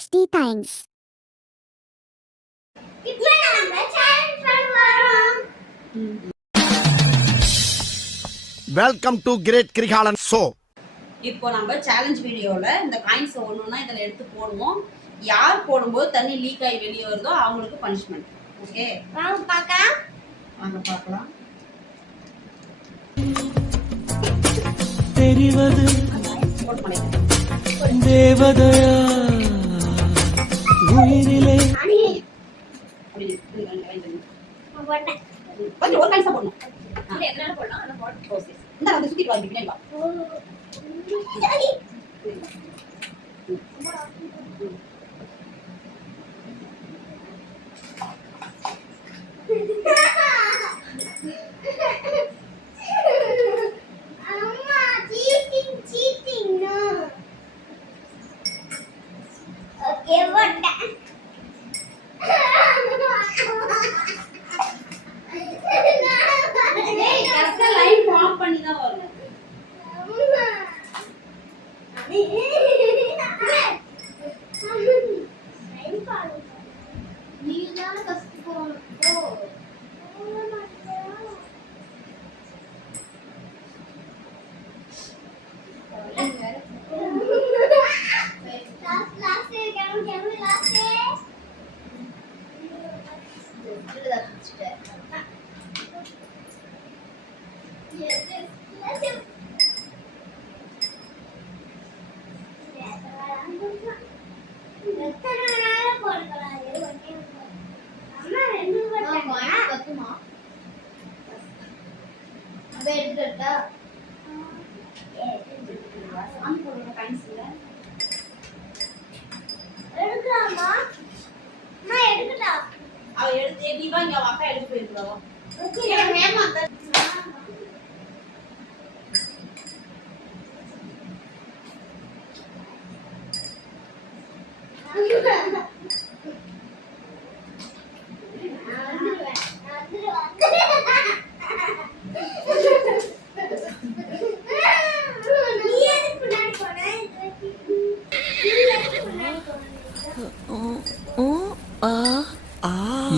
HD thanks. Welcome to great Kirikalan show. இப்போ நம்ம challenge வீடியோல இந்த காயின்ஸ் ஒண்ணுன்னா இதுல எடுத்து போடுவோம். யார் போடும்போது தண்ணி லீக் ஆகி வெளியே வருதோ அவங்களுக்கு பனிஷ்மெண்ட். ஓகே, வாங்க பார்க்கலாம். தெரிவது தேவதயா உயிரிலே கொஞ்சம் ஒரு காயின்ஸ் போடணும். எதனால போடலாம்? அந்த போட் ப்ரோசஸ் இந்த வந்து சுத்திட்டு வாங்க பின்னாடி வா.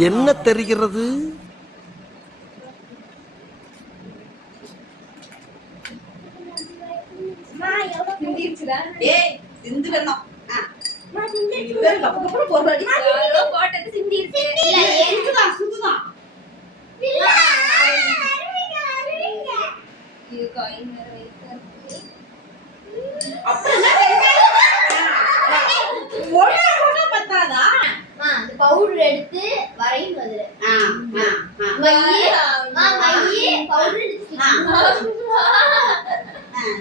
என்ன தெரிகிறது? பவுடர் எடுத்து வரையும் அதுல பவுடர்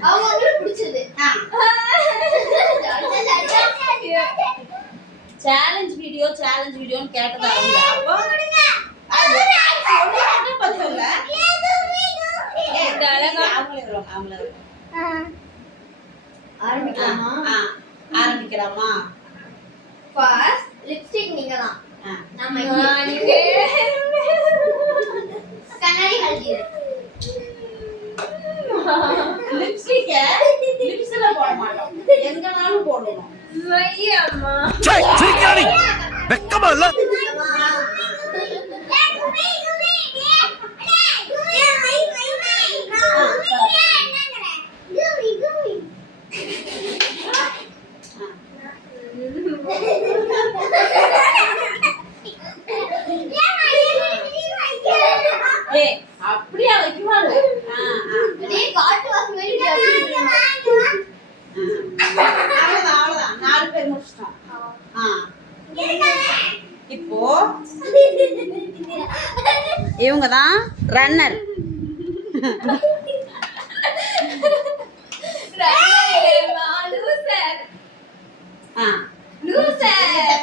அவங்க பிடிச்சது சேலஞ்ச் வீடியோன்னு கேட்டதாங்க. அப்போ ஆரம்பிக்கலாமா? ஃபர்ஸ்ட் லிப்ஸ்டிக் நீங்க தான். நம்ம கண்ணாடி கழட்டிடு. லிப்ஸ்டிக் லிப்ஸ்ல போட மாட்டோம், எங்கனாலும் போடணும். ஐயம்மா சை சிரிக்காதீ, வெக்கமா இல்ல? அப்படியே வைக்குவாரு. காட்டு வாசம் மாதிரி அவ்வளவுதான் 4 பேர் முடிச்சிட்டோம். இப்போ இவங்க தான் ரன்னர்.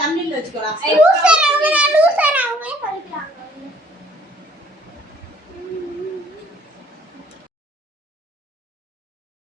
தமிழ்ல வச்சுக்கலாம்.